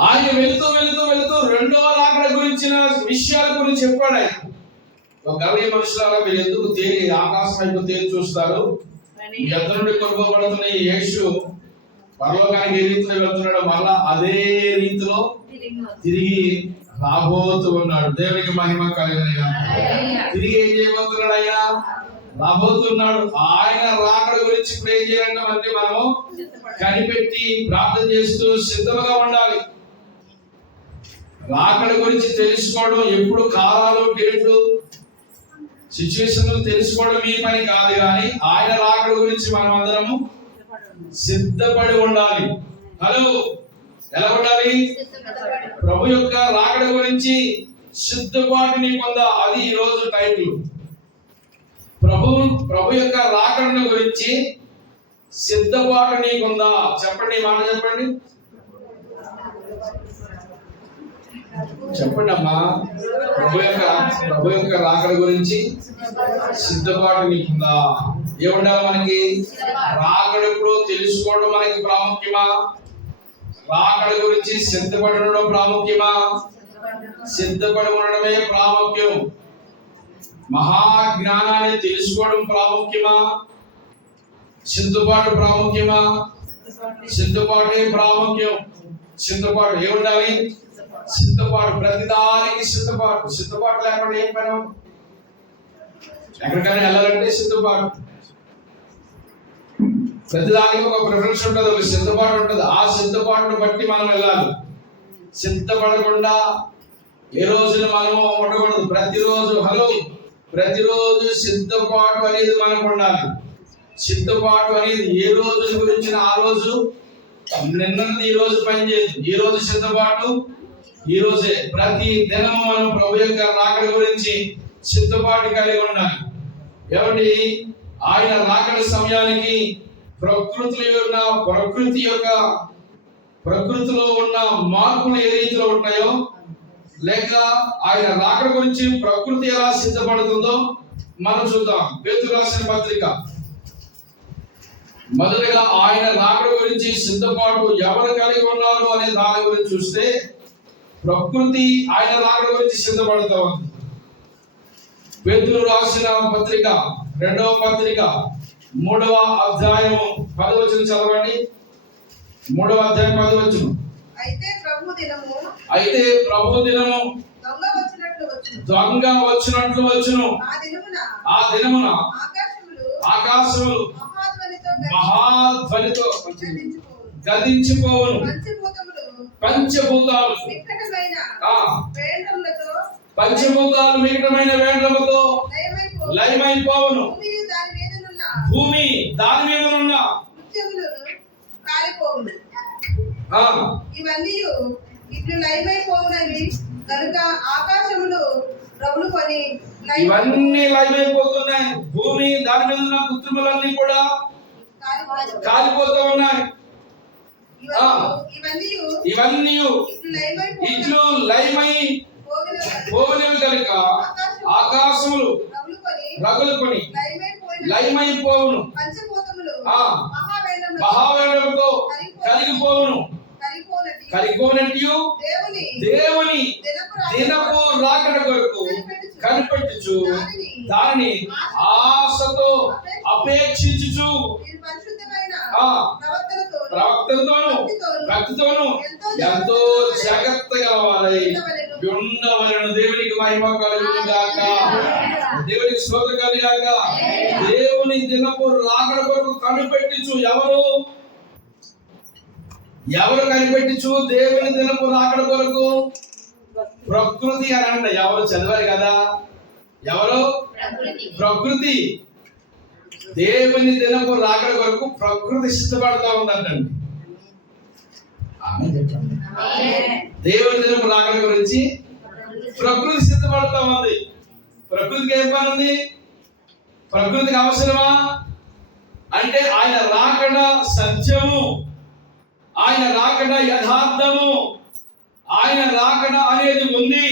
ఆయన వెళుతూ వెళుతూ వెళుతూ రెండవ రాకడ గురించిన విషయాల గురించి చెప్పాడు. ఆయన ఒక గర్వ మనుషులారా, మీరు ఎందుకు తేలి ఆకాశం వైపు తేలి చూస్తారు? ఎద్ద నుండి కొనుక్కోబడుతున్న ఈ యేసు పరలోకానికి ఏ రీతిలో వెళ్తున్నాడో మళ్ళా అదే రీతిలో తిరిగి రాబోతూ ఉన్నాడు. దేవునికి మహిమ కలుగును. తిరిగి ఏం చేయబోతున్నాడు? ఆయన రాబోతున్నాడు. ఆయన రాకడ గురించి ఇప్పుడు ఏం చేయాలంటే మళ్ళీ మనము కనిపెట్టి ప్రార్థన చేస్తూ సిద్ధంగా ఉండాలి. రాకడ గురించి తెలుసుకోవడం, ఎప్పుడు కాలాలు, డేట్లు, సిచ్యువేషన్ తెలుసుకోవడం మీ పని కాదు, కానీ ఆయన రాకడ గురించి మనం అందరము సిద్ధపడి ఉండాలి. హలో, ఎలా ఉండాలి? ప్రభు యొక్క రాకడ గురించి సిద్ధపాటుని పొందా. అది ఈ రోజు టైటిల్. ప్రభు యొక్క రాకడను గురించి సిద్ధపాటుని పొందా. చెప్పండి, మాట చెప్పండి, చెప్పండి అమ్మా. ప్రభు యొక్క రాకడ గురించి సిద్ధపాటు నీకుందా? ఏముండాలి మనకి? రాకడ ఎప్పుడు తెలుసుకోవడం మనకి ప్రాముఖ్యమా? రాకడ గురించి సిద్ధపడి ఉండడం ప్రాముఖ్యమా? సిద్ధపడి ఉండడమే ప్రాముఖ్యం. మహాజ్ఞానాన్ని తెలుసుకోవడం ప్రాముఖ్యమా? సిద్ధపాటు ప్రాముఖ్యమా? సిద్ధపాటే ప్రాముఖ్యం. సిద్ధపాటు ఏముండాలి? సిద్ధపాటు. ప్రతిదానికి సిద్ధపాటు. సిద్ధపాటు లేకుండా ఏం పని? ఎక్కడికైనా వెళ్ళాలంటే సిద్ధపాటు. ప్రతిదానికి ఒక ప్రిఫరెన్స్ ఉంటుంది, ఒక సిద్ధపాటు ఉంటుంది. ఆ సిద్ధపాటును బట్టి మనం వెళ్ళాలి. సిద్ధపడకుండా ఏ రోజున మనము ఉండకూడదు. ప్రతిరోజు సిద్ధపాటు అనేది మనకు ఉండాలి. సిద్ధపాటు అనేది ఏ రోజు గురించిన ఆ రోజు, నిన్నది ఈ రోజు పనిచేయదు. ఈ రోజు సిద్ధపాటు ఈ రోజే. ప్రతి దినం మనం ప్రభు యొక్క రాకడ గురించి సిద్ధపాటు కలిగి ఉండాలి. ఏమండి, ఆయన రాకడ సమయానికి ప్రకృతిలో ఉన్న మార్పులు ఏ రీతిలో ఉంటాయో, లేక ఆయన రాకడ గురించి ప్రకృతి ఎలా సిద్ధపడుతుందో మనం చూద్దాం. పేతురు రాసిన పత్రిక. మొదటిగా ఆయన రాకడ గురించి సిద్ధపాటు ఎవరు కలిగి ఉన్నారు అనే దాని గురించి చూస్తే, ప్రకృతి ఆయన రాకడ గురించి సిద్ధపడుతూ ఉంది. పేతురు రాసిన పత్రిక, 2వ పత్రిక, 3వ అధ్యాయము 10వ వచనం చదవండి. 3వ అధ్యాయం 10వ వచనం. అయితే ప్రభు దినము దొంగ వచ్చినట్లు వచ్చును. ఆ దినమున ఆకాశములు మహాధ్వనితో గతించిపోవును. పంచభూతాలు మిగటమైన వేండ్రములతో లయమైపోవును. భూమి దాని మీద ఉన్న ఇవన్నీ ఇట్లు లయమైపోవునవి కనుక ఆకాశములు రగులుకొని ఇవన్నీ లయమైపోతున్నాయి. భూమి దాని మీద ఉన్న కృత్రిమలన్నీ కూడా కాలిపోతూ ఉన్నాయి. ఇవన్నీ ఇట్లు లయమై పోవునవి కనుక ఆకాశములు రగులుకొని లయమైపోవును. మహావేంద్రముతో కలిగిపోనట్టు దేవుని దినపు రాకడ కొరకు కనిపెట్టుచు దానిని ఆశతో అపేక్షించుచు ప్రవక్తలతోను భక్తితోను ఎంతో జాగ్రత్తగా ఉండవలెను. దేవునికి మహిమ కలుగును గాక. దేవునికి స్తోత్రం కలుగును గాక. దేవుని దినపు రాకడ కొరకు కనిపెట్టుచు. ఎవరు కనిపెట్టుచు దేవుని దినపు రాకడ కొరకు? ప్రకృతి అని అంట. ఎవరు చదివారు కదా? ఎవరు? ప్రకృతి. దేవుని దినపు రాకడ కొరకు ప్రకృతి సిద్ధపడతా ఉందంటండి. దేవుని దినపు రాకడ గురించి ప్రకృతి సిద్ధపడతా ఉంది. ప్రకృతికి ఏం పని ఉంది? ప్రకృతికి అవసరమా అంటే ఆయన రాకడ సత్యము, ఆయన రాకడ యథార్థము, ఆయన రాకడ అనేది ఉంది,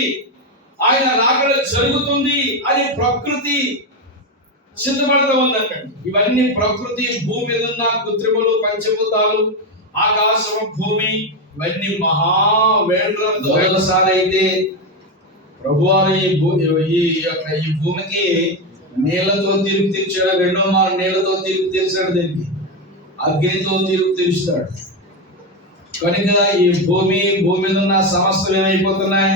ఆయన రాకడ జరుగుతుంది అని ప్రకృతి సిద్ధపడుతూ ఉందంట. ఇవన్నీ ప్రకృతి, భూమి మీద ఉన్న కృత్రిమలు, పంచభూతాలు, ఆకాశము, భూమి, ఇవన్నీ మహా వేండ్రంతో ఒకసారి అయితే ప్రభువారు ఈ భూమికి నీళ్లతో తీర్పు తీర్చాడు, రెండో మారు నీళ్లతో తీర్పు తీర్చాడు, దీనికి అగ్నితో తీర్పు తీరుస్తాడు. కనుక ఈ భూమి మీద ఉన్న సమస్యలు ఏమైపోతున్నాయి?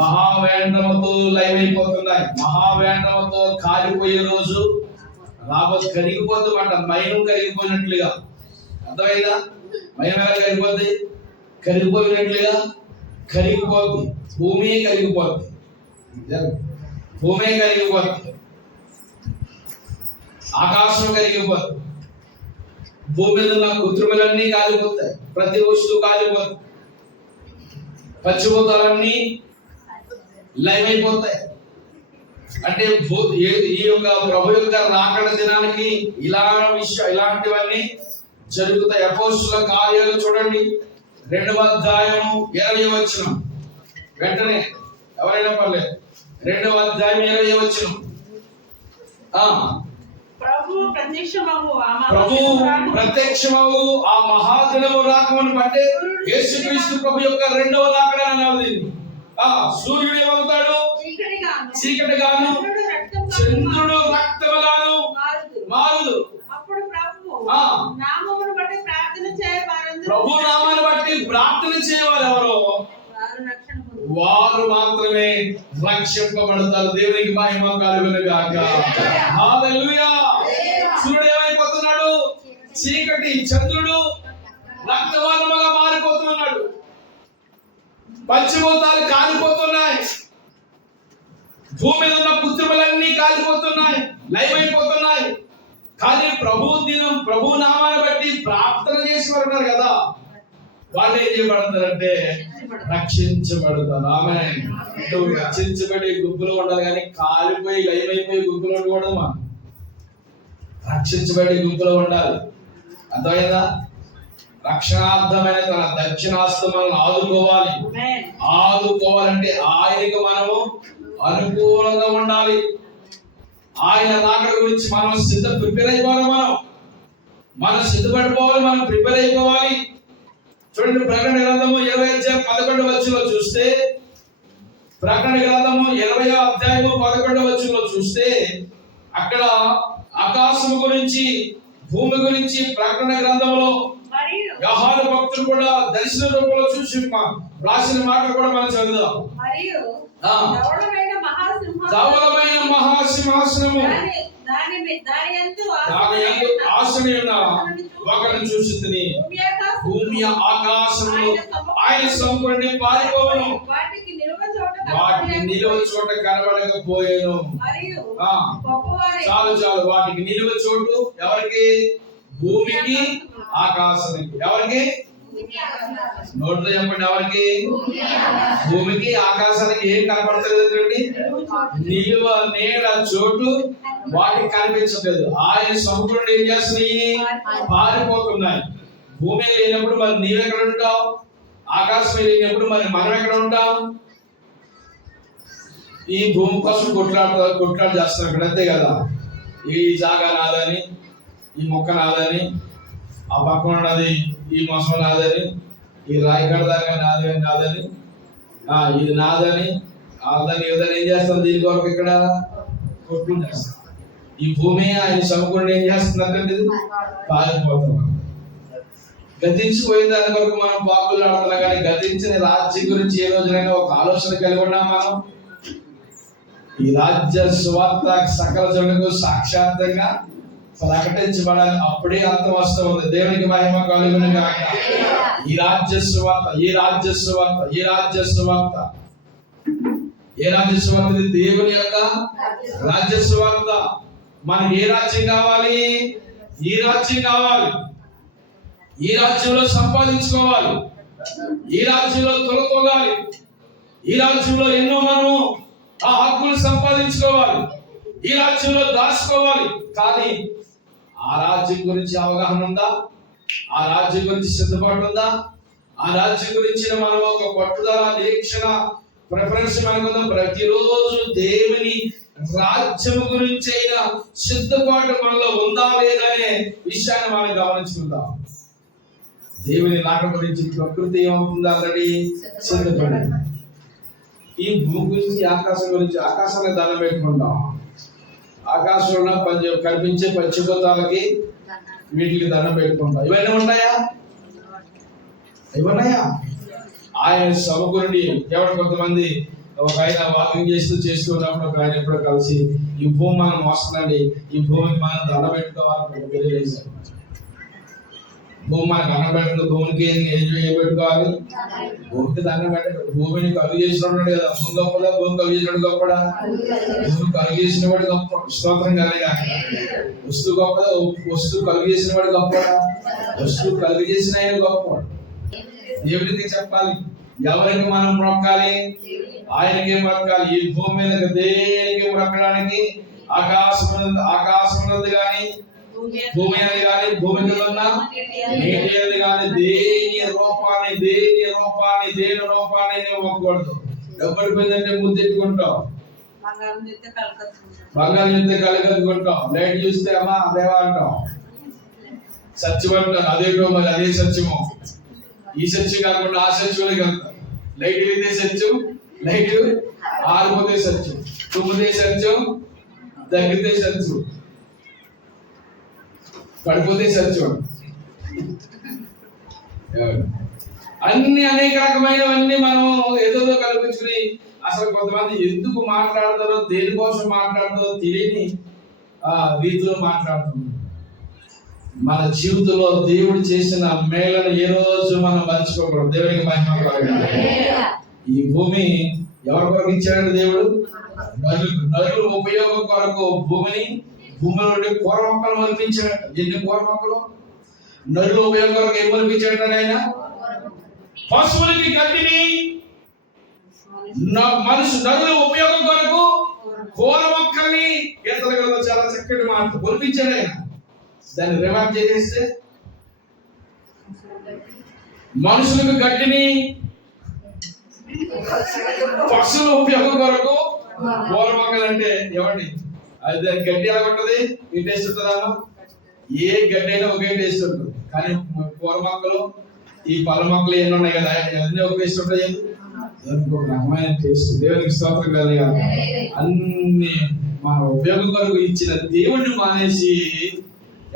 మహావేంద్రముతో లయమైపోతున్నాయి. మహావేంద్రముతో కాలిపోయే రోజు రాబోతు. కరిగిపోతుందంట, మైనం కరిగిపోయినట్లుగా. అర్థమైందా? మైనం ఎలా కరిగిపోద్ది? కరిగిపోయినట్లుగా కరిగిపోద్ది. భూమి కరిగిపోద్ది, భూమి కరిగిపోద్ది, ఆకాశం కరిగిపోద్ది, భూమి మీద ఉన్న కృత్రిమలన్నీ కాలిపోతాయి, ప్రతి వస్తువు కాలిపోతుంది, పంచభూతాలన్నీ లయమైపోతాయి. అంటే ఈ యొక్క ప్రభు యొక్క రాకడ దినానికి ఇలాంటివన్నీ జరుగుతాయి. అపోస్తుల కార్యాలు చూడండి, 2వ అధ్యాయము 20వ వచనం. వెంటనే ఎవరైనా పర్లేదు, 2వ అధ్యాయం 20వ వచనం. ప్రభు ప్రత్యక్షమవు ఆ మహాదినము రాకమని బట్టే యేసుక్రీస్తు ప్రభు యొక్క 2వ రాకడ అన్నది. సూర్యుడు ఏమవుతాడు? చీకటిగాను, చంద్రుడు రక్తముగాను మారుదు. అప్పుడు ప్రభు నామమును బట్టి ప్రార్థన చేయవారు ఎవరో వారు మాత్రమే రక్షింపబడతారు. దేవునికి మహిమ కలుగును గాక. హల్లెలూయా. సూర్యుడు ఏమైపోతున్నాడు? చీకటి, చంద్రుడు రక్తవర్ణముగా మారిపోతున్నాడు, పంచభూతాలు కాలిపోతున్నాయి, భూమి మీద ఉన్న కృత్రిమలన్నీ కాలిపోతున్నాయి, లయమైపోతున్నాయి. కానీ ప్రభు నామాన్ని బట్టి ప్రార్థన చేసి ఉన్నారు కదా, వాళ్ళు ఏం చేయబడతారంటే రక్షించబడతారు. ఆమేన్. రక్షించబడి గుంపులో ఉండాలి, కానీ కాలిపోయి లయమైపోయి గుంపులో ఉండకూడదు. మనం రక్షించబడి గుంపులో ఉండాలి. అర్థమైందా? రక్షణార్థమైన తన దక్షిణాస్తం మనల్ని ఆదుకోవాలంటే ఆయనకు మనము అనుకూలంగా ఉండాలి. ఆయన రాకడ గురించి మనం ప్రిపేర్ అయిపోవాలి. మనం సిద్ధపడిపోవాలి, మనం ప్రిపేర్ అయిపోవాలి. చూడండి, ప్రకటన గ్రంథము 20వ అధ్యాయం 11వ వచనంలో చూస్తే, ప్రకటన గ్రంథము 20వ అధ్యాయము 11వ వచనంలో చూస్తే, అక్కడ ఆకాశము గురించి, భూమి గురించి ప్రకటన గ్రంథంలో యోహాను భక్తులు కూడా దర్శన రూపంలో చూసి రాసిన మాటలు కూడా మనం చదువుదాం. ధవళమైన మహాసింహాసనము, దాని యందు ఆసనమున్న ఒకరిని చూసితిని. భూమి ఆకాశములు ఆయన సముఖండి పారిపోవెను, వాటికి నిలువ చోట కనబడకపోయేను. చాలు వాటికి నిలువ చోటు ఎవరికి? భూమికి, ఆకాశానికి. ఎవరికి? నోట్లో చెప్పండి, ఎవరికి? భూమికి, ఆకాశానికి. ఏం కనపడతలేదండి? నిలువ నీడ చోటు వాటికి కనిపించలేదు. ఆయన సముద్రుడు ఏం చేస్తున్నాయి? పారిపోతున్నాయి. భూమి లేనప్పుడు మరి నీవెక్కడ ఉంటావు? ఆకాశం లేనప్పుడు మరి మనం ఎక్కడ ఉంటాం? ఈ భూమి కోసం కొట్లాట చేస్తున్నాం ఇక్కడ, అంతే కదా. ఈ జాగా నాదని, ఈ మొక్క నాదని, ఆ పక్కన ఉన్నది ఈ మొసం నాదని, ఈ రాయిగడ దాకా నాదని, ఇది నాదని, అదని ఏదని ఏం చేస్తాం? దీని కొరకు ఇక్కడ కొట్లు చేస్తాం. ఈ భూమి ఆయన సమకూరుని ఏం చేస్తుందంటే పారిపోతున్నాం. గతించిపోయిన దాని కొరకు మనం బాగులు ఆడుతున్నాం, కానీ గతించిన రాజ్యం గురించి ఏ రోజునైనా ఒక ఆలోచన కలిగి ఉన్నాం మనం? ఈ రాజ్య సువార్త సకల జనులకు సాక్షాత్తంగా ప్రకటించబడాలి. అప్పుడే అంత వస్తూ ఉంది. దేవునికి మహిమ కలుగును గాక. ఈ రాజ్య సువార్త దేవుని యొక్క రాజ్య సువార్త. మనకి ఏ రాజ్యం కావాలి? ఈ రాజ్యం కావాలి. ఈ రాజ్యంలో సంపాదించుకోవాలి, ఈ రాజ్యంలో తొలగోగాలి, ఈ రాజ్యంలో ఎన్నో మనము ఆ హక్కులు సంపాదించుకోవాలి, ఈ రాజ్యంలో దాచుకోవాలి. కానీ ఆ రాజ్యం గురించి అవగాహన ఉందా? ఆ రాజ్యం గురించి సిద్ధపాటు ఉందా? ఆ రాజ్యం గురించి మనం ఒక పట్టుదల, నిరీక్షణ, ప్రిఫరెన్స్ మనకుందా? ప్రతిరోజు దేవుని రాజ్యం గురించి అయినా సిద్ధపాటు మనలో ఉందా లేదా అనే విషయాన్ని మనం గమనించుకుందాం. దేవుని రాకడ గురించి ప్రకృతి ఏమవుతుంది ఆల్రెడీ సిద్ధపడింది. ఈ భూమి గురించి ఆకాశం గురించి ఆకాశాన్ని దండం పెట్టుకుంటాం. ఆకాశంలో కనిపించే పంచభూతాలకి వీటికి దండం పెట్టుకుంటాం. ఇవన్నీ ఉన్నాయా? ఇవన్నాయా? ఆయన సమకూరుడి ఎవరు కొంతమంది ఒక ఆయన వాకింగ్ చేస్తూ ఉన్నప్పుడు ఒక ఆయన ఎప్పుడో కలిసి ఈ భూమి మనం వస్తుందండి, ఈ భూమికి మనం దండం పెట్టుకోవాలి తెలియజేశారు. భూమి మనకు దండం పెట్టదు, భూమికి ఏం పెట్టుకోవాలి? భూమికి దండం పెట్టదు. భూమిని కలుగు చేసినప్పుడు కదా, భూమి గొప్పదా? భూమి కలుగు చేసినప్పుడు గొప్పడా? భూమి కలుగు చేసిన వాడు గొప్ప. స్తోత్రం కలగా. వస్తువు గొప్పదా? వస్తువు కలుగు చేసిన వాడు గొప్పడా? వస్తువు కలుగు చేసిన ఆయన గొప్పవాడు. దేవుడికి చెప్పాలి, ఎవరికి మనం మొక్కాలి? ఆయనకి మొక్కాలి. ఈ భూమి మీద దేనికి మొక్కడానికి ఆకాశం ఉన్నది కానీ, భూమి అనేది కానీ, భూమి మీద ఉన్న నీటి అనేది కానీ, దేని రూపాన్ని నువ్వు మొక్కకూడదు. డబ్బులు పోయిందంటే ముద్దెట్టుకుంటావు, బంగారం చెప్తే కలగట్టుకుంటాం, లైట్ చూస్తే అమ్మా దేవా అంటాం, సత్యం అంటారు. అదేటో మరి అదే సత్యము. ఈ సత్యం కాకుండా ఆ సత్యంలోకి వెళ్తాం. లైట్ వెళ్తే సత్యం, లైట్ ఆరిపోతే సత్యం, తుమ్మితే సత్యం, తగ్గితే సత్యం, పడిపోతే సత్యం. అన్ని అనేక రకమైనవన్నీ మనం ఏదో కల్పించుకుని అసలు కొంతమంది ఎందుకు మాట్లాడతారో, దేనికోసం మాట్లాడతారో తెలియని రీతిలో మాట్లాడుతున్నారు. మన జీవితంలో దేవుడు చేసిన మేలను ఏ రోజు మనం మర్చిపోకూడదు. దేవునికి మహిమ కలుగును. ఈ భూమి ఎవరి కొరకు ఇచ్చాడు దేవుడు? నరుల ఉపయోగం కొరకు భూమిలో కూర మొక్కలు మలిపించాడు. ఎన్ని కూర మొక్కలు? నరుల ఉపయోగం కొరకు ఏం మలిపించాడు ఆయన? పశువులకి గడ్డిని, నరుల ఉపయోగం కొరకు కూర మొక్కల్ని, గీతలు చాలా చక్కటి మాట మలిపించాడు ఆయన. దాన్ని రిమార్క్ చేసేస్తే మనుషులకు గడ్డిని, పక్షుల ఉపయోగం కొరకు కూర మొక్కలు అంటే ఏమండి? అది గడ్డి ఎలా ఉంటది? ఈ టేస్ట్ ఉంటుందా? ఏ గడ్డి అయినా ఒకే టేస్ట్ ఉంటుంది. కానీ కూర మొక్కలు, ఈ పళ్ళ మొక్కలు ఎన్ని ఉన్నాయి కదా, అన్ని ఒక టేస్ట్ ఉంటాయి. దానికి ఒక రకమైన టేస్ట్. దేవునికి స్తోత్రం కలుగా. అన్ని మన ఉపయోగం కొరకు ఇచ్చిన దేవుడిని మానేసి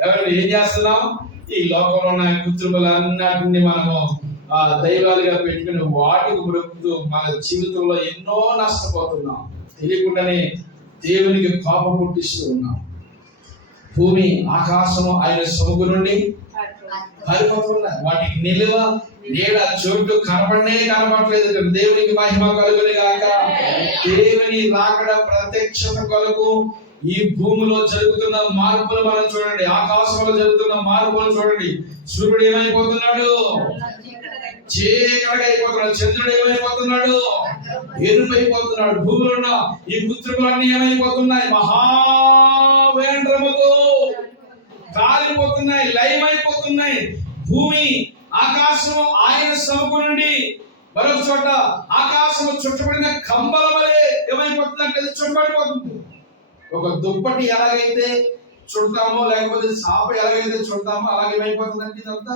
ఎవరు ఏం చేస్తున్నాం? ఈ లోకంలో ఉన్న కృత్రిమలన్నిటిని మనము దైవాలుగా పెట్టుకుని వాటికి బ్రతుకుతూ మన జీవితంలో ఎన్నో నష్టపోతున్నాం. తెలియకుండానే దేవునికి కోపం పుట్టిస్తూ ఉన్నాం. భూమి ఆకాశము ఆయన సొమ్ము నుండి పారిపోతున్నాయి. వాటికి నిలువ నీడ చోటు కనపడట్లేదు. దేవునికి మహిమ కలుగును గాక. దేవుని రాకడ ప్రత్యక్షత కొరకు ఈ భూమిలో జరుగుతున్న మార్పులు మనం చూడండి. ఆకాశంలో జరుగుతున్న మార్పులు చూడండి. సూర్యుడు ఏమైపోతున్నాడు? చీకటిగా అయిపోతున్నాడు. చంద్రుడు ఏమైపోతున్నాడు? ఎరుపైపోతున్నాడు. భూమిలో ఉన్న ఈ కృత్రిమలన్నీ ఏమైపోతున్నాయి? మహావేంద్రముతో కాలిపోతున్నాయి, లయమైపోతున్నాయి. భూమి ఆకాశము ఆయన సముపు నుండి మరొక చోట ఆకాశము చుట్టబడిన కంబల వలె ఏమైపోతుందంటే చుట్టబడిపోతుంది. ఒక దుప్పటి ఎలాగైతే చుడతామో, లేకపోతే చాప ఎలాగైతే చుడతామో అలాగే ఏమైపోతుందంటే ఇదంతా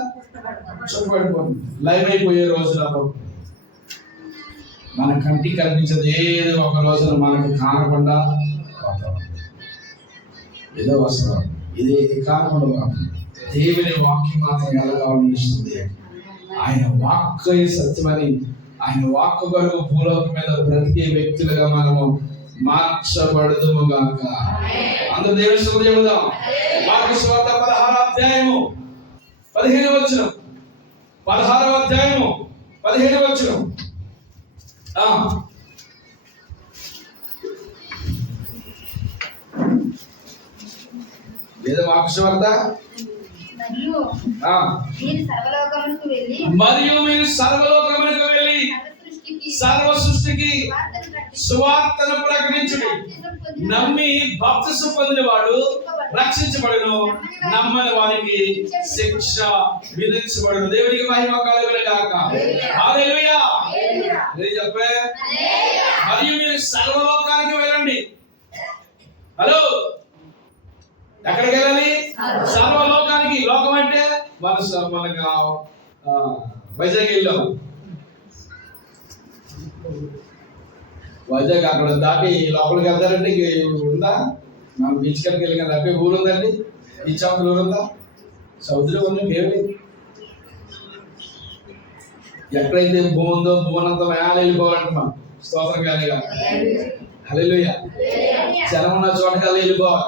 చుట్టబడిపోతుంది. లైవ్ అయిపోయే రోజులలో మన కంటికి కనిపించదు. ఏదో ఒక రోజున మనకు కానకుండా ఏదో వస్తారు. ఇది కాకుండా దేవుని వాక్యం మాత్రం ఎలాగా ఉండిస్తుంది. ఆయన వాక్కు సత్యమని, ఆయన వాక్కు కొరకు భూలోకం మీద బ్రతికే వ్యక్తులుగా మనము మార్చబడదుము గాక. అందరూ దేవుని స్తుతి చెబుదాం. మార్కు సువార్త 16వ అధ్యాయము 15వ వచనం. 16వ అధ్యాయము 15వ వచనం. లేదా మార్కు సువార్త మరియు మీరు సర్వలోకమునకు వెళ్ళి సర్వ సృష్టికి సువార్తను ప్రకటించుడి. నమ్మి బాప్తిసం పొందినవాడు రక్షించబడును, నమ్మని వారికి శిక్ష విధించబడును. దేవునికి మహిమ కలుగును గాక. హల్లెలూయా. చెప్పే మరియు మీరు సర్వలోకానికి వెళ్ళండి. హలో, ఎక్కడికి వెళ్ళాలి? సర్వలోకానికి. లోకం అంటే మనకు వైజాగ్ వెళ్ళాం. వైజాగ్ అక్కడ దాటి లోపలికి వెళ్తారండి. ఉందా మనం బీచ్ కడికి వెళ్ళి కదా దాటి ఊరు ఉందండి. బీచ్ అవతల ఊరు ఉందా? సముద్రం ఉంది, ఏమి ఎక్కడైతే భూమి ఉందో భూమంతా వేళ వెళ్ళిపోవాలంట. మనం స్తోత్రం కానీ హల్లెలూయా. జనం ఉన్న చోటకల్లా వెళ్ళిపోవాలి.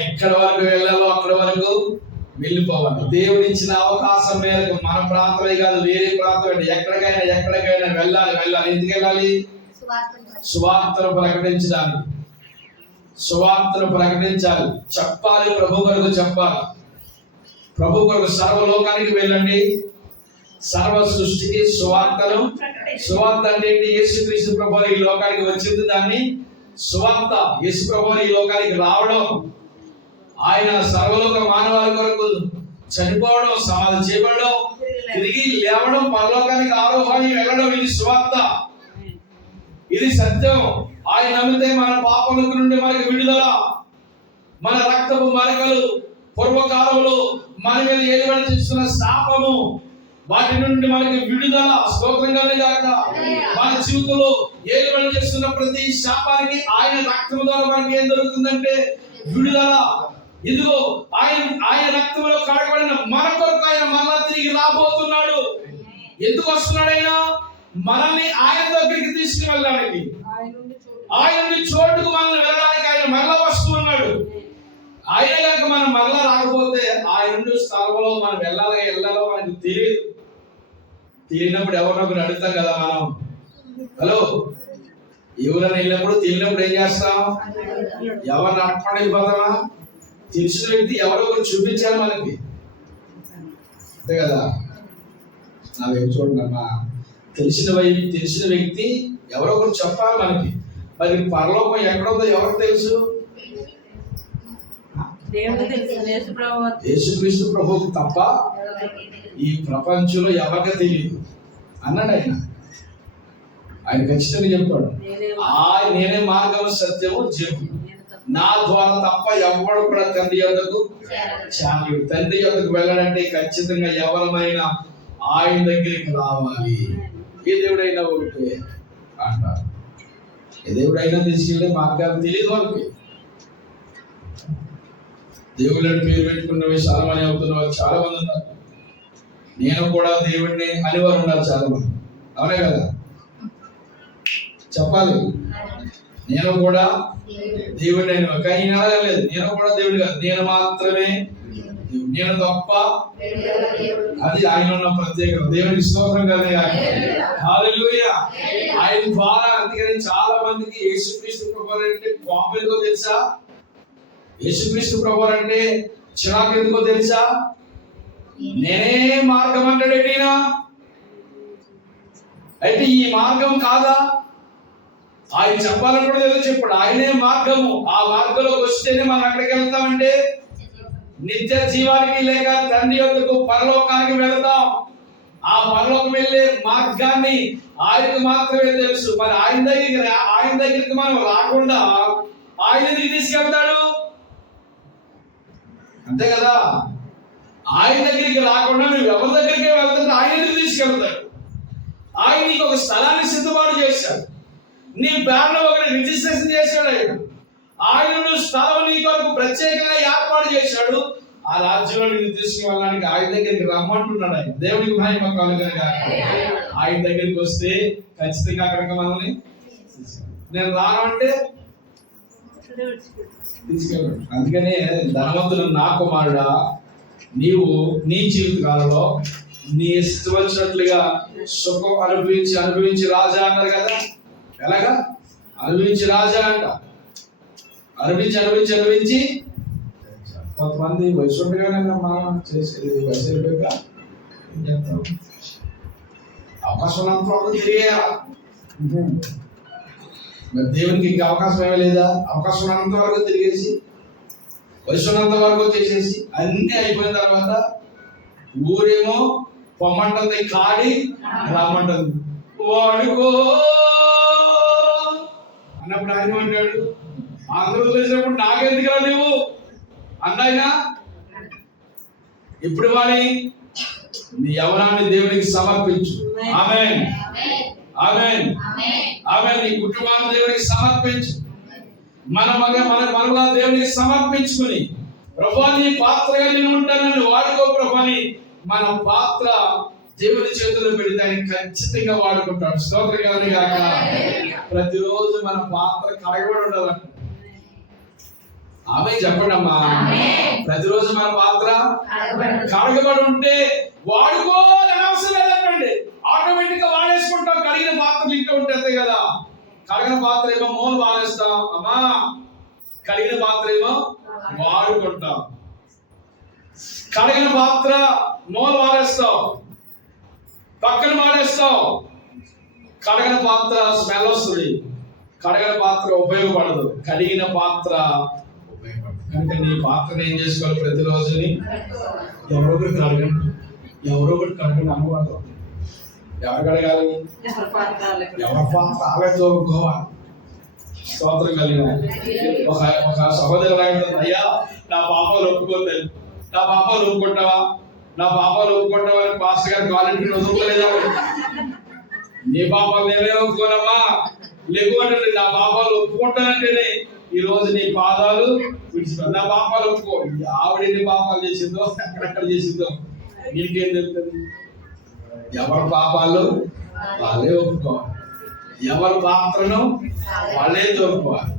ఎక్కడి వరకు వెళ్ళాలో అక్కడి వరకు వెళ్ళిపోవాలి. దేవుడు ఇచ్చిన అవకాశం మేరకు మన ప్రాంతమే కాదు వేరే ప్రాంతం ఎక్కడికైనా వెళ్ళాలి. ఎందుకు వెళ్ళాలి? సువార్తను ప్రకటించడానికి. సువార్తను ప్రకటించాలి, చెప్పాలి. ప్రభు కొరకు చెప్పాలి. ప్రభు కొరకు సర్వలోకానికి వెళ్ళండి, సర్వ సృష్టికి సువార్తను. సువార్త అంటే యేసుక్రీస్తు ప్రభు ఈ లోకానికి వచ్చింది, దాన్ని సువార్త. యేసు ప్రభు ఈ లోకానికి రావడం, ఆయన సర్వలోక మానవాళి కొరకు చనిపోవడం, సమాధి చేయబడడం, తిరిగి లేవడం, పరలోకానికి ఆరోహణ వెళ్ళడం, ఇది సువార్త. ఇది సత్యం. ఆయన నమ్మితే మన పాపముల నుండి మనకి విడుదల, మన రక్తపు మరకలు, పూర్వకాలంలో మన మీద ఏలుబడి చేస్తున్న శాపము, వాటి నుండి మనకి విడుదల. స్తోత్రంగా గాక. మన జీవితంలో ఏలుబడి చేస్తున్న ప్రతి శాపానికి ఆయన రక్తం ద్వారా మనకి ఏం దొరుకుతుందంటే విడుదల. ఇదిగో ఆయన రక్తంలో కడగబడిన మన కొరకు ఆయన మరలా తిరిగి రాబోతున్నాడు. ఎందుకు వస్తున్నాడు? ఆయన మనల్ని ఆయన దగ్గరికి తీసుకువెళ్ళడానికి, ఆయన నుండి చోటుకు మనల్ని వెళ్ళడానికి ఆయన మరలా వస్తున్నాడు. ఆయన కనుక మనం మరలా రాకపోతే ఆయన నుండి స్థలంలో మనం వెళ్ళాలో మనకు తెలియదు. తెలియనప్పుడు ఎవరినొకరు అడుగుతాం కదా మనం. హలో, ఎవరైనా వెళ్ళినప్పుడు తెలియనప్పుడు ఏం చేస్తాం? ఎవరిని అట్టుకొని వెళ్ళిపోతామా? తెలిసిన వ్యక్తి ఎవరో ఒకరు చూపించాలి మనకి, అంతే కదా. నా వైపు చూడండి అమ్మా, తెలిసిన వ్యక్తి ఎవరో ఒకరు చెప్పాలి మనకి. మరి పరలోకం ఎక్కడుందో ఎవరికి తెలుసు? యేసుక్రీస్తు ప్రభువుకు తప్ప ఈ ప్రపంచంలో ఎవరికి తెలియదు అన్నాడు ఆయన. ఆయన ఖచ్చితంగా చెప్పాడు, నేనే మార్గం సత్యము జీవము, నా ద్వారా తప్ప ఎవడు కూడా తండ్రి యొద్దకు చేరలేడు. తండ్రి యొద్దకు వెళ్ళాలంటే ఖచ్చితంగా ఎవరమైనా ఆయన దగ్గరికి రావాలి. ఏ దేవుడైనా ఒకటే అంటారు. ఏ దేవుడైనా తీసుకెళ్ళే మార్గాలు తెలియదు వాళ్ళకి. దేవుళ్ళని పేరు పెట్టుకున్నవి చాలా మంది అవుతున్నవారు చాలా మంది ఉన్నారు. నేను కూడా దేవుడిని అనేవారు ఉన్నారు చాలా మంది. అవునే కదా? చెప్పాలి, నేను కూడా దేవుడిని అయిన. కానీ అడగలేదు, నేను కూడా దేవుడు కాదు, నేను మాత్రమే, నేను తప్ప. అది ఆయన ఉన్న ప్రత్యేకత. దేవునికి స్తోత్రం కానీ హల్లెలూయా. ఆయన ద్వారా అందుకని చాలా మందికి యేసుక్రీస్తు ప్రభువు అంటే కోపం ఎందుకో తెలుసా? యేసుక్రీస్తు ప్రభువు అంటే చిరాకు ఎందుకో తెలుసా? నేనే మార్గం అంటాడేంటి ఈయన. అయితే ఈ మార్గం కాదా? ఆయన చెప్పాలని కూడా ఏదో చెప్పాడు, ఆయనే మార్గము. ఆ మార్గంలోకి వస్తేనే మనం అక్కడికి వెళ్తామంటే నిత్య జీవానికి లేక తండ్రి యొద్దకు పరలోకానికి వెళ్తాం. ఆ పరలోకం వెళ్ళే మార్గాన్ని ఆయనకు మాత్రమే తెలుసు. మరి ఆయన దగ్గరికి మనం రాకుండా ఆయన తీసుకెళ్తాడు, అంతే కదా. ఆయన దగ్గరికి రాకుండా నువ్వు ఎవరి దగ్గరికి వెళ్తుంటే ఆయన తీసుకెళ్తాడు. ఆయన నీకు ఒక స్థలాన్ని సిద్ధపాటు చేశాడు, నీ పేరులో ఒకటి రిజిస్ట్రేషన్ చేశాడు. ఆయన స్థలం నీ కొరకు ప్రత్యేకంగా ఏర్పాటు చేశాడు. ఆ రాజ్యంలో నిన్ను తీసుకువెళ్ళడానికి ఆయన దగ్గరికి రమ్మంటున్నాడు. ఆయన దేవుడికి మహిమ కలుగును గాక. ఆయన దగ్గరికి వస్తే ఖచ్చితంగా అక్కడికి మనల్ని నేను రానంటే తీసుకెళ్ళాడు. అందుకనే ధనవంతులు, నా కుమారుడా, నీవు నీ జీవిత కాలంలో నీ ఇష్టం వచ్చినట్లుగా సుఖం అనుభవించి రాజా అన్నారు కదా. ఎలాగా? అనుభవించి రాజా అంట. అనుభవించి కొంతమంది వయసు ఉండగానే మనం చేసేది వయసు వెళ్ళిపోయాక ఏం చేస్తాం? అవకాశం ఉన్నంత వరకు తిరిగేయాల. మరి దేవునికి ఇంకా అవకాశం ఏమీ లేదా? అవకాశం ఉన్నంత వరకు తిరిగేసి వయసు ఉన్నంత వరకు చేసేసి అన్నీ అయిపోయిన తర్వాత ఊరేమో పొమ్మంటుంది, కాడి రమ్మంటుంది. వాడుకో అన్నప్పుడు ఆయన అంటాడు, అందరూ వదిలేసినప్పుడు నాకెందుకు నువ్వు అన్నాయినా. ఇప్పుడు వాడి నీ యవ్వనాన్ని దేవునికి సమర్పించు. ఆమేన్, ఆమేన్, ఆమేన్. నీ కుటుంబాన్ని దేవునికి సమర్పించు. మన మనగా దేవునికి సమర్పించుకుని, ప్రభువా నీ పాత్రగా నేను ఉంటానని వాడుకో ప్రభుని. మన పాత్ర దేవుని చేతుల్లో పెడితే ఆయన ఖచ్చితంగా వాడుకుంటాడు. స్తోత్రం కలుగును గాక. ప్రతిరోజు మన పాత్ర కడగబడి ఉండాలంట. ఆమె చెప్పండి అమ్మా. ప్రతిరోజు మన పాత్ర కడగబడి ఉంటే వాడుకోవాలని అవసరం లేదంటండి. ఆటోమేటిక్ గా వాడేసుకుంటాం. కడిగిన పాత్రలు ఇంట్లో ఉంటే కదా. కడిగిన పాత్ర ఏమో మూలు వాడేస్తాం అమ్మా, కడిగిన పాత్ర ఏమో వాడుకుంటాం. కడిగిన పాత్ర మూలు వాడేస్తాం, పక్కన వాడేస్తాం. కడిగిన పాత్ర స్మెల్ వస్తుంది, కడిగిన పాత్ర ఉపయోగపడదు. కడిగిన పాత్ర ఉపయోగపడదు. కనుక నీ పాత్రను ఏం చేసుకోవాలి? ప్రతిరోజుని ఎవరో ఒకటి కడగండి, ఎవరో ఒకటి కడగండి. అమ్మవారు ఎవరు కడగాలి? ఎవరి పాత్ర ఆమె తోడుకోవాలి. స్తోత్రం కలిగిన ఒక సహోదరుడు అయ్యా నా పాపాలు ఒప్పుకోలేదు, నా పాపాలు ఒప్పుకుంటావా, నా పాపాలు ఒప్పుకుంటావా అని పాస్టర్ గారు క్వాలిటీని వదులుకోలేదా? నీ పాపాలు నేనే ఒప్పుకోనమ్మా, లేకుంటే నా పాపాలు ఒప్పుకుంటానంటేనే ఈ రోజు నీ పాదాలు విడిచిపోయి నా పాపాలు ఒప్పుకో. ఆవిడ ఎన్ని పాపాలు చేసిందో, ఎక్కడెక్కడ చేసిందో నీకేం తెలుస్తుంది? ఎవరి పాపాలు వాళ్ళే ఒప్పుకోవాలి, ఎవరి పాత్రను వాళ్ళే తోడుకోవాలి.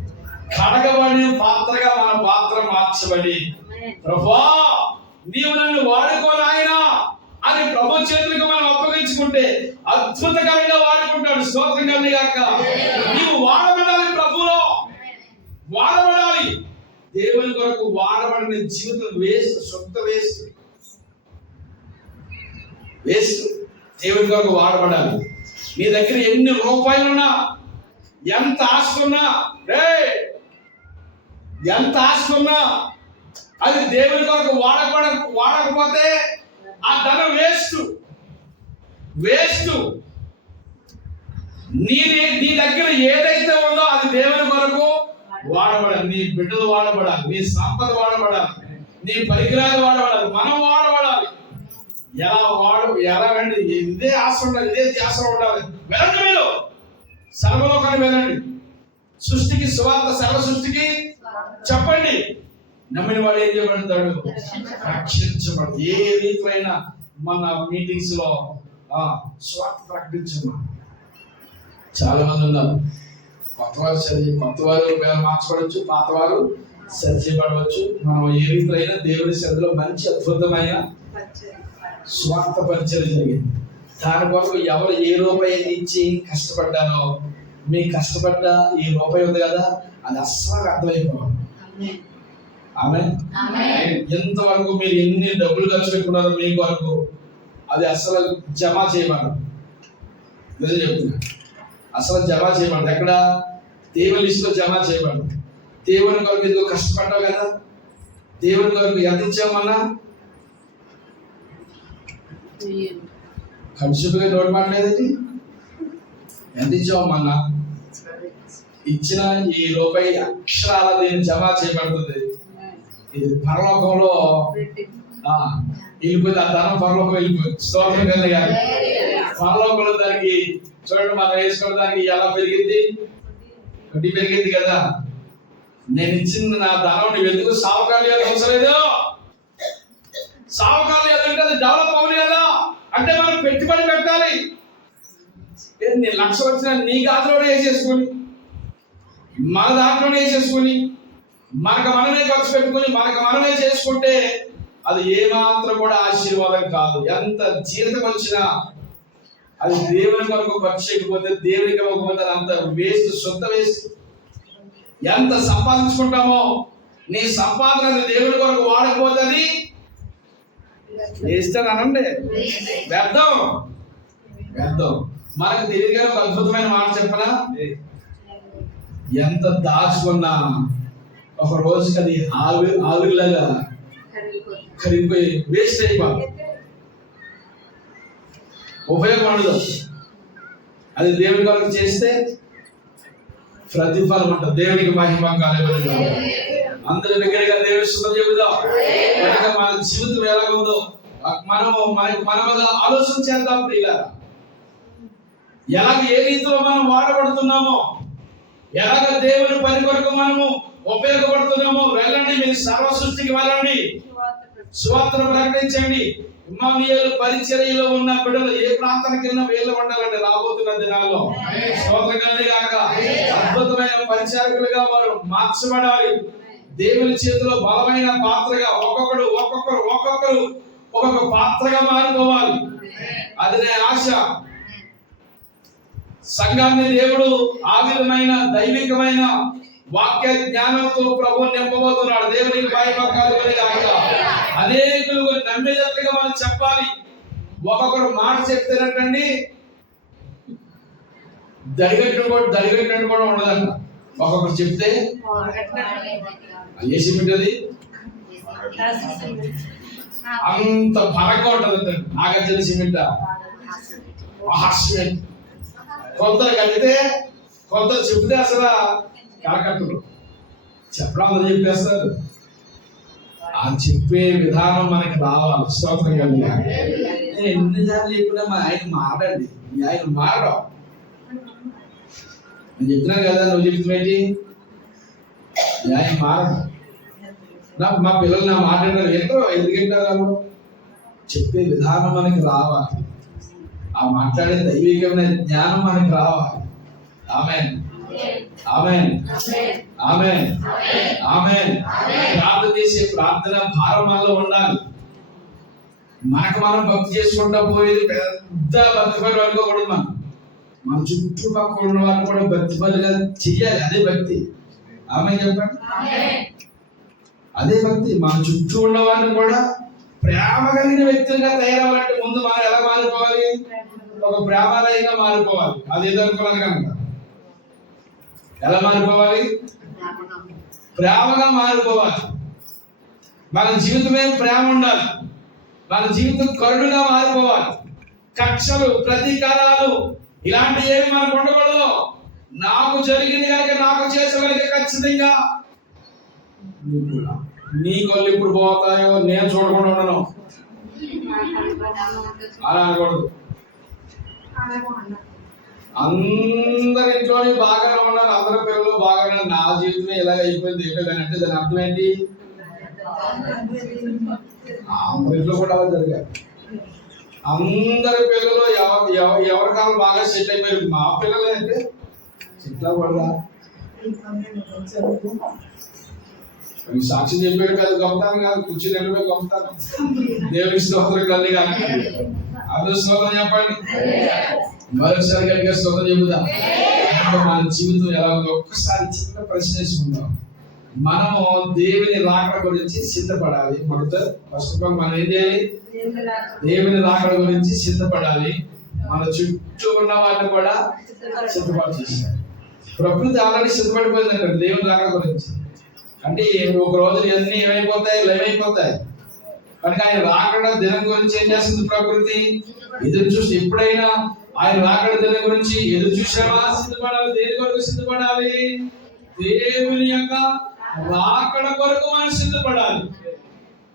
కడగబడిన పాత్రగా మన పాత్ర మార్చబడి, ప్రభువా నీవు నన్ను వాడుకోనాయనా అని ప్రభు చేతులకు మనం అప్పగించుకుంటే అద్భుతకరంగా వాడుకుంటాడు. స్తోత్రం కలుగును గాక. నీవు వాడబడాలి, ప్రభులో వాడబడాలి. దేవుని కొరకు వాడబడిన జీవితం వేస్ట్, సొంత వేస్ట్, వేస్ట్. దేవుని కొరకు వాడబడాలి. నీ దగ్గర ఎన్ని రూపాయలున్నా, ఎంత ఆస్తున్నా, ఎంత ఆస్తున్నా, అది దేవుని కొరకు వాడకపోతే ఆ ధనం వేస్ట్, వేస్ట్. నీ దగ్గర ఏదైతే ఉందో అది దేవుని కొరకు వాడబడాలి. నీ బిడ్డలు వాడబడాలి, నీ సంపద వాడబడాలి, నీ పరికరాలు వాడబడాలి, మనం వాడబడాలి. ఎలా రండి, ఇదే ఆశ ఉండాలి, ఇదే ధ్యాస ఉండాలి. వెళ్ళండి, మీరు సర్వలోకాన్ని వెళ్ళండి, సృష్టికి సువార్త, సర్వ సృష్టికి చెప్పండి. నమ్మిన వాడు ఏం చేయబడతాడు? రక్షించబడు. ఏ రీతిలో మన మీటింగ్స్ లో స్వార్థ ప్రకటించమా. చాలా మంది ఉన్నారు, కొత్త వారు మార్చబడవచ్చు, పాత వారు సరి చేయబడవచ్చు. మనం ఏ రీతిలో దేవుని శ్రద్ధలో మంచి అద్భుతమైన స్వార్థ పరిచయం జరిగింది. దాని కొరకు ఎవరు ఏ రూపాయి ఇచ్చి కష్టపడ్డారో, మీ కష్టపడ్డ ఈ రూపాయి ఉంది కదా, అది అస్సలు అర్థమైపోవాలి. ఆమె ఎంతవరకు మీరు ఎన్ని డబ్బులు ఖర్చు పెట్టుకున్నారో మీ కొరకు అది అసలు జమ చేయమన్నారు. నిజం చెప్తున్నా, అసలు జమ చేయమన్నారు. ఎక్కడ? దేవుని లిస్టులో జమ చేయమన్నారు. దేవుని కొరకు ఎందుకు కష్టపడ్డావు కదా, దేవుని కొరకు ఎంత ఇచ్చామన్నా కలుషుగా నోటు మాట్లాడేది. ఎంత ఇచ్చామన్నా? ఇచ్చిన ఈ రూపాయి అక్షరాల దీన్ని జమ చేయబడుతుంది. ఇది పరలోకంలో వెళ్ళిపోయింది, ఆ ధనం పరలోకం వెళ్ళిపోయింది. స్తోత్రం కలుగును. పరలోకంలో దానికి చూడండి, మనం వేసుకున్న దానికి ఎలా పెరిగింది? వడ్డీ పెరిగింది కదా. నేను ఇచ్చిన నా ధనం నువ్వు ఎందుకు సావకాలు అవసరం లేదు. సావకాలు అంటే అది డెవలప్ అవ్వాలి కదా. అంటే మనం పెట్టుబడి పెట్టాలి. ఎన్ని లక్షలు వచ్చినా నీ గాదిలోనే వేసేసుకొని, మన దాంట్లోనే వేసేసుకొని, మనకు మనమే ఖర్చు పెట్టుకుని మనకు మనమే చేసుకుంటే అది ఏమాత్రం కూడా ఆశీర్వాదం కాదు. ఎంత జీవితం వచ్చినా అది దేవుని కొరకు ఖర్చు చేయకపోతే, దేవునికి ఇవ్వకపోతే అంత వేస్ట్, సొంత వేస్ట్. ఎంత సంపాదించుకుంటామో నీ సంపాదన దేవుని కొరకు వాడకపోతే అది వేస్ట్ అని అనండి, వ్యర్థం, వ్యర్థం. మనకు తెలియదుగా ఒక అద్భుతమైన మాట చెప్పనా, ఎంత దాచుకున్నా ఒక రోజుకి అది ఆవిరిలాగా కరిగిపోయి వేస్ట్ అయిపోయి ఉపయోగపడదు. అది దేవుని కొరకు చేస్తే ప్రతిఫలం ఉంటుంది. దేవునికి మహిమ కలుగును. అందరి దగ్గరగా దేవుని స్తుతి చెబుదాం. మన జీవితం ఎలా ఉందో మన మీద ఆలోచన చేద్దాం ప్రియులారా. ఎలాగ ఏ రీతిలో మనం వాడబడుతున్నామో, ఎలాగ దేవుని పని కొరకు మనము ఉపయోగపడుతున్నామో వెళ్ళండి. మీరు సర్వ సృష్టికి వెళ్ళండి, సువార్తను ప్రకటించండి. ఇమ్మానుయేలు పరిచర్యలో ఉన్న బిడ్డలు ఏ ప్రాంతానికి వెళ్ళినా వీళ్ళు ఉండాలండి రాబోతున్న దినాల్లో. స్తోత్రం గాక. అద్భుతమైన పరిచారకులుగా వారు మార్చబడాలి. దేవుని చేతిలో బలమైన పాత్రగా ఒక్కొక్కరు ఒక్కొక్క పాత్రగా మారిపోవాలి. అది నా ఆశ. సంఘాన్ని దేవుడు ఆ విధమైన దైవికమైన వాక్య జ్ఞానంతో ప్రభు నింపబోతున్నాడు. దేవునికి భయభక్తులు కాక అనేకులు నమ్మేటట్టుగా మనం చెప్పాలి. ఒక్కొక్కరు మాట చెప్తేనట్టండి దరిగట్టినట్టు కూడా ఉండదంట. ఒక్కొక్కరు చెప్తే ఏ సిమెంట్ అది అంత బలంగా ఉంటుంది. నాగార్జున సిమెంట్ సిమెంట్ కొందరు కడితే కొందరు చెప్తే అసలు కలకట్టులు చెప్పడం అందరూ చెప్పేస్తారు. ఆ చెప్పే విధానం మనకి రావాలి. స్తోత్రం కలిగి ఎన్నిసార్లు చెప్పినా మా ఆయన మారండి. మీ ఆయన మారడం నేను చెప్తున్నాను కదా, నువ్వు చెప్తున్నది మీ ఆయన మారడం. నాకు మా పిల్లలు నా మాట్లాడారు ఎందుకంటారు చెప్పే విధానం మనకి రావాలి. ఆ మాట్లాడే దైవికమైన జ్ఞానం మనకి రావాలి. ఆమేన్ ఆమేన్ ఆమేన్ ఆమేన్. ప్రార్థన చేసే ప్రార్థన భారం మనలో ఉండాలి. మనకు మనం భక్తి చేసుకుంటా పోయేది పెద్ద భక్తి పనులు అనుకోకూడదు. మన చుట్టుపక్కల ఉన్న వాళ్ళు కూడా భక్తి పనులుగా చెయ్యాలి. అదే భక్తి. ఆమేన్ చెప్పండి. అదే భక్తి. మన చుట్టూ ఉన్న వాళ్ళని కూడా ప్రేమ కలిగిన వ్యక్తులుగా తయారవ్వాలంటే ముందు మనం ఎలా మారిపోవాలి? ఒక ప్రేమలయంగా మారిపోవాలి. అది ఏదో అనుకోవాలి కనుక ఎలా మారిపోవాలి? ప్రేమగా మారిపోవాలి. మన జీవితమే ప్రేమ ఉండాలి. మన జీవితం కరుడుగా మారిపోవాలి. కక్షలు, ప్రతీకారాలు ఇలాంటి ఏమి మనకు ఉండకూడదు. నాకు జరిగింది కనుక నాకు చేసేవారికి ఖచ్చితంగా నీ కళ్ళు ఇప్పుడు పోతాయో నేను చూడకుండా ఉండను అలా అనకూడదు. అందరింట్లోని బాగానే ఉన్నారు, అందరి పిల్లలు బాగానే, నా జీవితమే ఇలాగ అయిపోయింది ఏంటో కానీ అంటే దాని అర్థం ఏంటి? అందరింట్లో కూడా అలా జరిగారు. అందరి పిల్లలు ఎవరి కాలం బాగా సెట్ అయిపోయారు. మా పిల్లలు అంటే సెట్ అవ్వకూడదా? సాక్షి చెప్పాడు కదా, గొప్పతాను కాదు, కూర్చుని వెళ్ళిపోయి గొప్పతాను. దేవునికి స్తోత్రం కలిగి అందరూ స్తోత్రం చెప్పండి. మరొకసారి కలిగే స్తోత్రం చెబుదాం. మన జీవితం ఎలా ఉందో ఒక్కసారి చిన్న ప్రశ్న వేసుకుందాం. మనము దేవుని రాకడ గురించి సిద్ధపడాలి. ఫస్ట్ ఆఫ్ ఆల్ మనం ఏం చేయాలి? దేవుని రాకడ గురించి సిద్ధపడాలి. మన చుట్టూ ఉన్న వాళ్ళని కూడా సిద్ధపడి చేశారు. ప్రకృతి ఆల్రెడీ సిద్ధపడిపోయిందంట దేవుని రాకడ గురించి. అంటే ఒక రోజు అన్ని ఏమైపోతాయి? లైవ్ అయిపోతాయి. కనుక ఆయన రాకడ దినం గురించి ఏం చేస్తుంది ప్రకృతి? ఎదురు చూసి ఎప్పుడైనా ఆయన రాకడ దినం గురించి ఎదురు చూసావా? సిద్ధపడాలి. దేని కొరకు సిద్ధపడాలి? దేవుని యొక్క రాకడ కొరకు మనం సిద్ధపడాలి.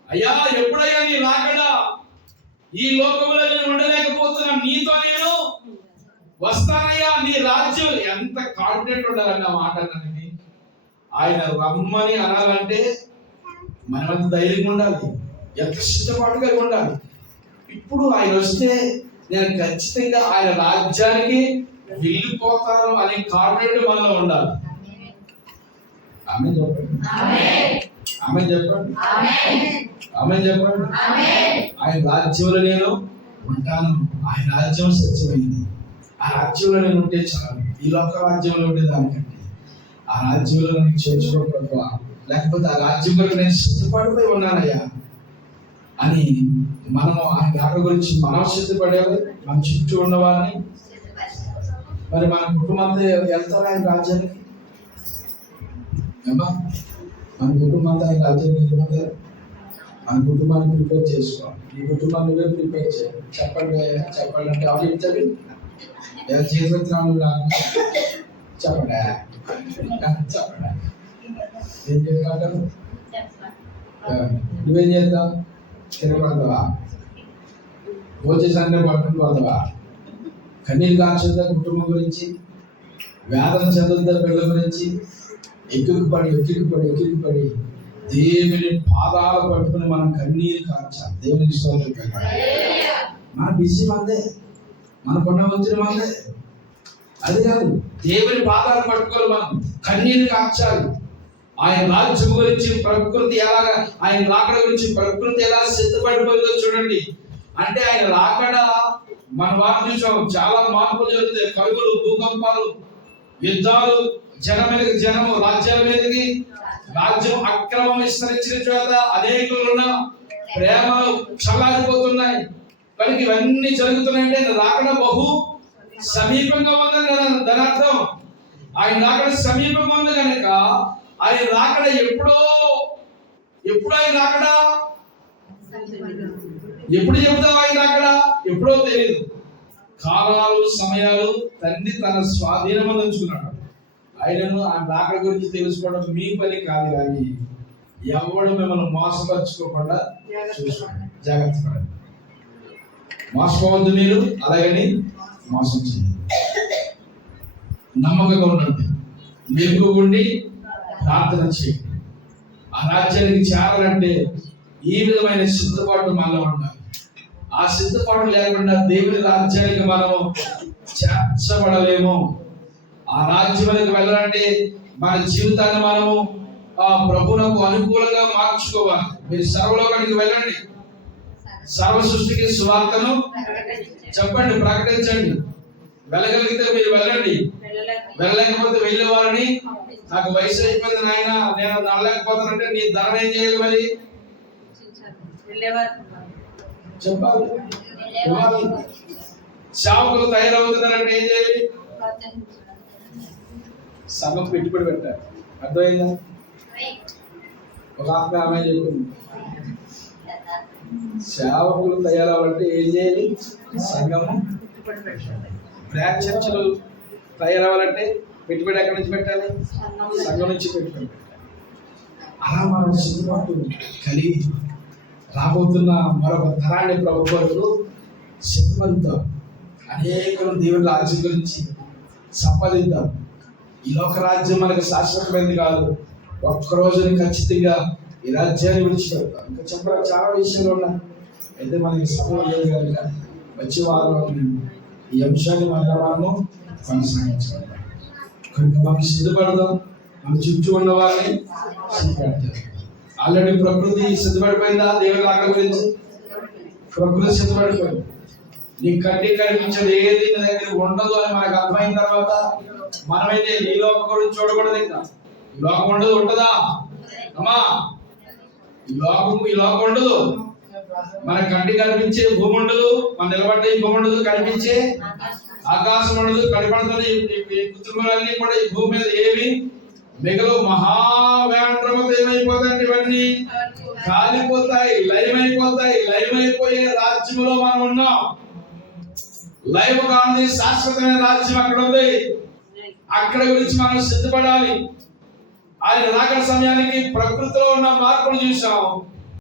అయ్యా ఎప్పుడయ్యా నీ రాకడ? ఈ లోకంలో నేను ఉండలేకపోతున్నా, నీతో నేను వస్తానయ్యా. నీ రాజ్యం ఎంత కాన్ఫిడెంట్ ఉండాలండి ఆ మాట అన్నది. ఆయన రమ్మని అనాలంటే మనమంత ధైర్యంగా ఉండాలి, ఎంత సిద్ధపాటుగా ఉండాలి. ఇప్పుడు ఆయన వస్తే నేను ఖచ్చితంగా ఆయన రాజ్యానికి వెళ్ళిపోతాను అనే కాన్ఫిడెంట్ మనలో ఉండాలి. ఆమె చెప్పండి, ఆమె చెప్పండి, ఆమె చెప్పండి. ఆయన రాజ్యంలో నేను ఉంటాను. ఆయన రాజ్యం సత్యమైంది. ఆ రాజ్యంలో నేను ఉంటే చాలు. ఈ లోక రాజ్యంలో ఉండే దానికంటే ఆ రాజ్యంలో నేను చేర్చుకోకూడదు, లేకపోతే ఆ రాజ్యం వరకు నేను సిద్ధపడిపోయి ఉన్నానయ్యా అని మనము ఆయన రాకడ గురించి మనం సిద్ధపడేది. మన చుట్టూ ఉన్న వారిని, మరి మన కుటుంబంతో వెళ్తారు ఆయన రాజ్యానికి. ఏమా మన కుటుంబంతో ఆయన రాజ్యానికి వెళ్ళిపోతారు. మన కుటుంబాన్ని ప్రిపేర్ చేసుకోవాలి. ఈ కుటుంబాన్ని నువ్వే ప్రిపేర్ చేయాలి. చెప్పండి చెప్పండి అంటే ఎవరు చెప్తారు? జీవితం చెప్పండి చెప్పండి. ఏం చేస్తావు? నువ్వేం చేస్తావు? తినబడతావా? భోజనాన్ని పట్టుకుని పోతావా? కన్నీరు కాల్చొద్దా కుటుంబం గురించి, వేదన చెందొద్దా పిల్లల గురించి? ఎక్కిపడి దేవుని పాదాలు పట్టుకుని మనం కన్నీరు కార్చాలి. దేవునికి స్తోత్రం. మన బిజీ మందే, మన కొండ వచ్చిన మందే. అది కాదు, దేవుని పాదాలు పట్టుకోవాలి, మనం కన్నీరు కార్చాలి. ఆయన రాజ్యం గురించి ప్రకృతి ఎలాగా, ఆయన రాకడ గురించి ప్రకృతి ఎలా సిద్ధపడిపోయిందో చూడండి. అంటే ఆయన రాకడ మన వారు చూసాం, చాలా మార్పులు జరుగుతాయి. కరువులు, భూకంపాలు, యుద్ధాలు, జనం మీదకి జనము, రాజ్యాల మీదకి రాజ్యం, అక్రమం విస్తరించిన చోట అనేకులున్న ప్రేమలు చల్లారిపోతున్నాయి. కనుక ఇవన్నీ జరుగుతున్నాయంటే రాకడ బహు సమీపంగా ఉందని దాని అర్థం. ఆయన రాకడ సమీపంగా ఉంది కనుక ఆయన రాకడ ఎప్పుడో ఆయన రాకడ ఎప్పుడు చెబుతావు? ఆయన రాకడ ఎప్పుడో తెలియదు. కాలాలు, సమయాలు తండ్రి తన స్వాధీనం ఉంచుకున్నాడు. ఆయనను ఆ రాకడ గురించి తెలుసుకోవడం మీ పని కాదు, కానీ ఎవడు మిమ్మల్ని మోసపరుచుకోకుండా చూసుకోండి, జాగ్రత్త పడండి. మోసపోవద్దు మీరు, అలాగని మోసం చేయండి. నమ్మకంగా ఉండండి, మెలుగు ఉండి ప్రార్థన చేయండి. ఆ రాజ్యానికి చేరాలంటే ఈ విధమైన సిద్ధపాటు మనలో ఉండాలి. ఆ సిద్ధపాటు లేకుండా దేవుని రాజ్యానికి మనము చేర్చబడలేము. ఆ రాజ్యానికి వెళ్ళాలంటే మన జీవితాన్ని మనము ఆ ప్రభువునకు అనుకూలంగా మార్చుకోవాలి. మీరు సర్వలోకానికి వెళ్ళండి, సర్వ సృష్టికి సువార్తను చెప్పండి, ప్రకటించండి. వెళ్ళగలిగితే మీరు వెళ్ళండి, వెళ్ళలేకపోతే వెళ్ళే వారిని, నాకు వయసు అయిపోయింది నాయన, నేను నడలేకపోతానంటే నీ ధనం ఏం చేయాలి? మరి చెప్పాలి. సేవకులు తయారవుతున్నారంటే ఏం చేయాలి? సంఘం పెట్టుబడి పెట్టాలి. అర్థమైందా? ఒక ఆత్మ ఆమె చెప్పింది, సేవకులు తయారవ్వాలంటే ఏం చేయాలి? సంఘము. బ్రాంచ్ చర్చలు తయారవ్వాలంటే పెట్టుబడి ఎక్కడి నుంచి పెట్టాలి? సంఘం నుంచి పెట్టుబడి పెట్టాలి. అలా మనం సిద్ధపాటు కలిగి రాబోతున్న మరొక తరాన్ని ప్రభు కొరకు సిద్ధపడతాం. అనేకులు దేవుని రాజ్యం గురించి సంపాదిద్దాం. ఈ లోక రాజ్యం మనకు శాశ్వతమైనది కాదు. ఒక్కరోజుని ఖచ్చితంగా ఈ రాజ్యాన్ని విడిచిపెడతాం. ఇంకా చెప్పడానికి చాలా విషయాలు ఉన్నాయి, అయితే మనకి సమయం లేదు కనుక వచ్చే వారం ఈ అంశాన్ని మనము కొనసాగించాలి. కనుక మనం సిద్ధపడదాం, మన చుట్టూ ఉన్న వారిని సిద్ధపడతాం. ఆల్రెడీ ప్రకృతి సిద్ధపడిపోయిందా దేవుని రాకడ గురించి? ప్రకృతి సిద్ధపడిపోయింది. నీ కంటి కనిపించేది ఏది నీ దగ్గర ఉండదు అని మనకు అర్థమైన తర్వాత మనమైతే ఈ లోకం గురించి చూడకూడదు. ఇంకా ఈ లోకం ఉండదు, ఉంటుందా అమ్మా? ఈ లోకం ఉండదు. మన కంటి కనిపించే భూమి ఉండదు, మన నిలబడ్డ ఈ భూమి ఉండదు, కనిపించే ఆకాశం ఉండదు, కనపడుతుంది. కుటుంబాలన్నీ కూడా ఈ భూమి మీద ఏమి మిగలవు. మహావ్యాండ్రమత ఏమైపోతాయండి? ఇవన్నీ కాలిపోతాయి, లయమైపోతాయి. లయమైపోయే రాజ్యంలో మనం ఉన్నాం. లైవ్ కాని శాశ్వతమైన రాజ్యం అక్కడ ఉంది. అక్కడ గురించి మనం సిద్ధపడాలి. ఆయన రాకడ సమయానికి ప్రకృతిలో ఉన్న మార్పులు చూసాం.